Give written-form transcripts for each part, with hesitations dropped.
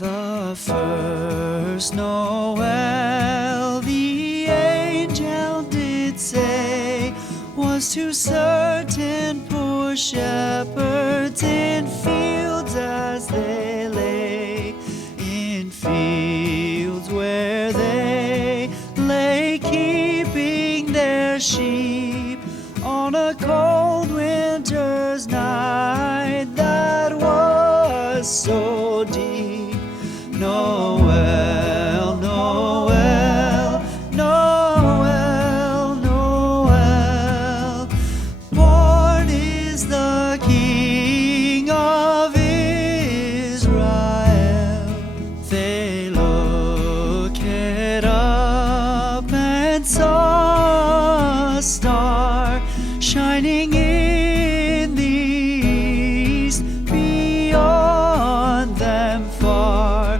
The first Noel, the angel did say, was to certain poor shepherds in fields as they lay, in fields where they lay keeping their sheep on a cold winter's night that was so deep. Noel, Noel, Noel, Noel, born is the King of Israel. They looked up and saw a star shining in the east beyond them far.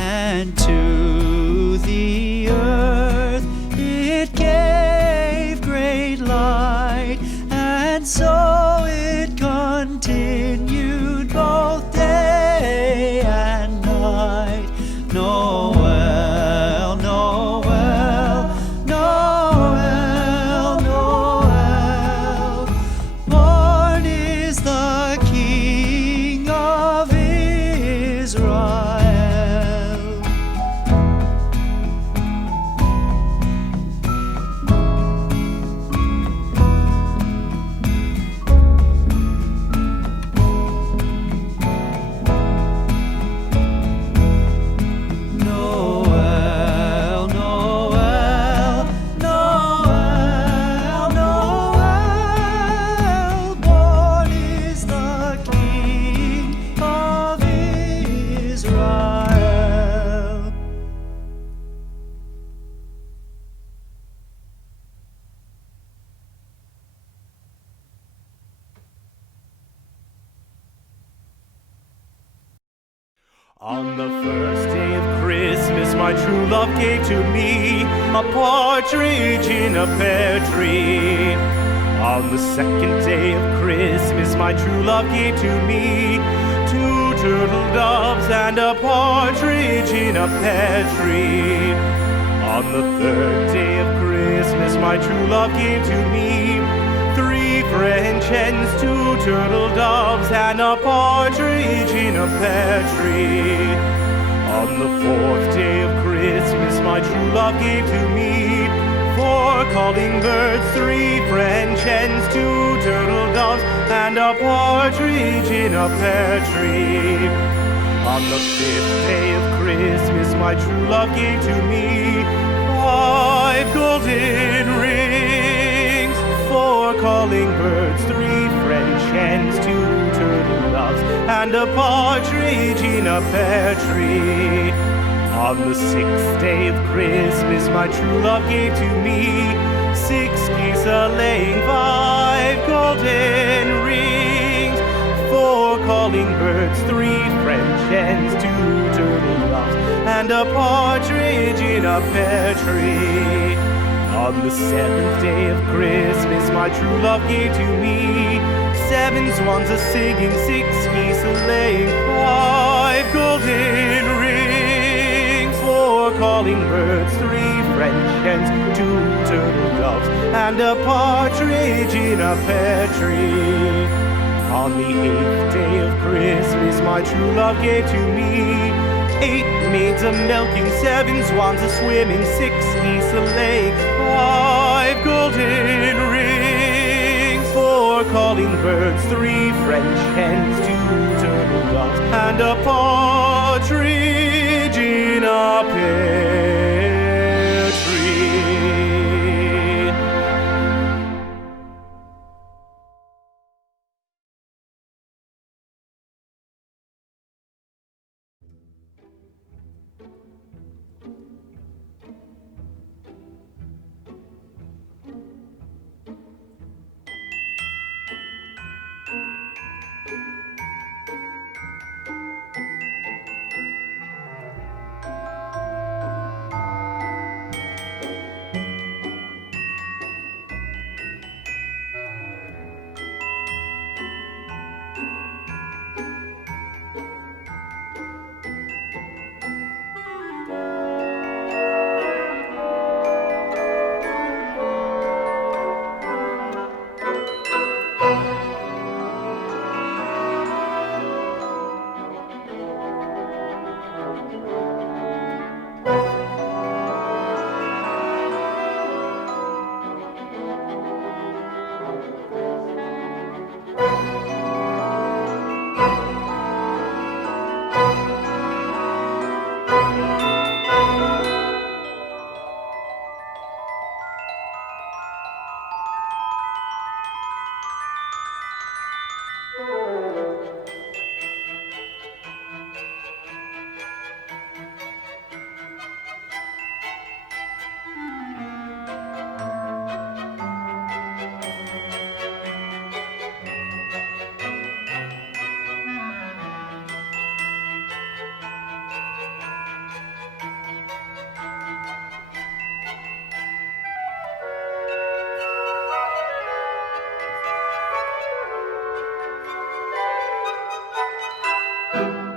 And to the earth it gave great light, and so it continued both day and night. Noel, Noel, Noel, Noel, born is the King of Israel. On the first day of Christmas, my true love gave to me a partridge in a pear tree. On the second day of Christmas, my true love gave to me 2 turtle doves and a partridge in a pear tree. On the third day of Christmas, my true love gave to me 3 French hens, 2 turtle doves, and a partridge in a pear tree. On the fourth day of Christmas, my true love gave to me 4 calling birds, 3 French hens, 2 turtle doves, and a partridge in a pear tree. On the fifth day of Christmas, my true love gave to me 5 golden rings, 4 calling birds, 3 French hens, 2 turtle doves, and a partridge in a pear tree. On the sixth day of Christmas, my true love gave to me 6 geese a-laying, 5 golden rings, 4 calling birds, 3 French hens, 2 turtle doves, and a partridge in a pear tree. On the seventh day of Christmas, my true love gave to me 7 swans a-singing, 6 geese a-laying, 5 golden rings, 4 calling birds, 3 French hens, 2 turtle doves, and a partridge in a pear tree. On the 8th day of Christmas, my true love gave to me 8 maids a-milking, 7 swans a-swimming, 6 geese a-laying, 5 golden rings, 4 calling birds, 3 French hens, 2 turtle doves, and a partridge in a pear tree. Israel.